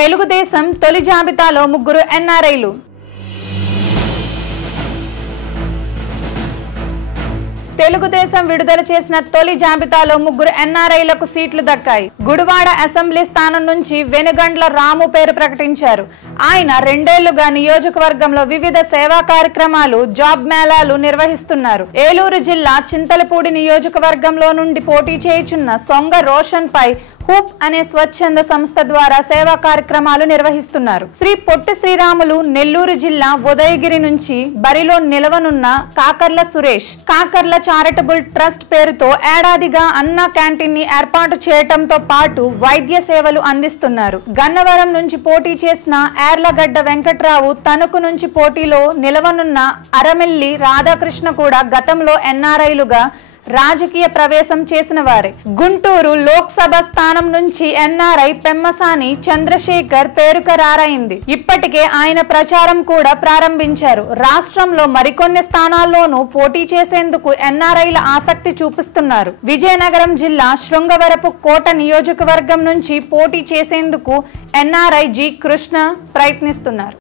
తెలుగుదేశం తొలి జాబితాలో ముగ్గురు ఎన్ఆర్ఐలు. తెలుగుదేశం విడుదల చేసిన తొలి జాబితాలో ముగ్గురు ఎన్ఆర్ఐలకు సీట్లు దక్కాయి. గుడివాడ అసెంబ్లీ స్థానం నుంచి వెనుగండ్ల రాము పేరు ప్రకటించారు. ఆయన 2 ఏళ్లుగా నియోజకవర్గంలో వివిధ సేవా కార్యక్రమాలు, జాబ్ మేళాలు నిర్వహిస్తున్నారు. ఏలూరు జిల్లా చింతలపూడి నియోజకవర్గంలో నుండి పోటీ చేయుచున్న సొంగ రోషన్ పై హూప్ అనే స్వచ్ఛంద సంస్థ ద్వారా సేవా కార్యక్రమాలు నిర్వహిస్తున్నారు. శ్రీ పొట్టి శ్రీరాములు నెల్లూరు జిల్లా ఉదయగిరి నుంచి బరిలో నిలవనున్న కాకర్ల సురేష్ కాకర్ల చారిటబుల్ ట్రస్ట్ పేరుతో ఏడాదిగా అన్నా క్యాంటీన్ ని ఏర్పాటు చేయటంతో పాటు వైద్య సేవలు అందిస్తున్నారు. గన్నవరం నుంచి పోటీ చేసిన ఏర్లగడ్డ వెంకట్రావు, తణుకు నుంచి పోటీలో నిలవనున్న అరమిల్లి రాధాకృష్ణ కూడా గతంలో ఎన్ఆర్ఐలుగా రాజకీయ ప్రవేశం చేసిన వారే. గుంటూరు లోక్సభ స్థానం నుంచి ఎన్ఆర్ఐ పెమ్మసాని చంద్రశేఖర్ పేరు ఖరారైంది. ఇప్పటికే ఆయన ప్రచారం కూడా ప్రారంభించారు. రాష్ట్రంలో మరికొన్ని స్థానాల్లోనూ పోటీ చేసేందుకు ఎన్ఆర్ఐల ఆసక్తి చూపిస్తున్నారు. విజయనగరం జిల్లా శృంగవరపు కోట నియోజకవర్గం నుంచి పోటీ చేసేందుకు ఎన్ఆర్ఐ జి కృష్ణ ప్రయత్నిస్తున్నారు.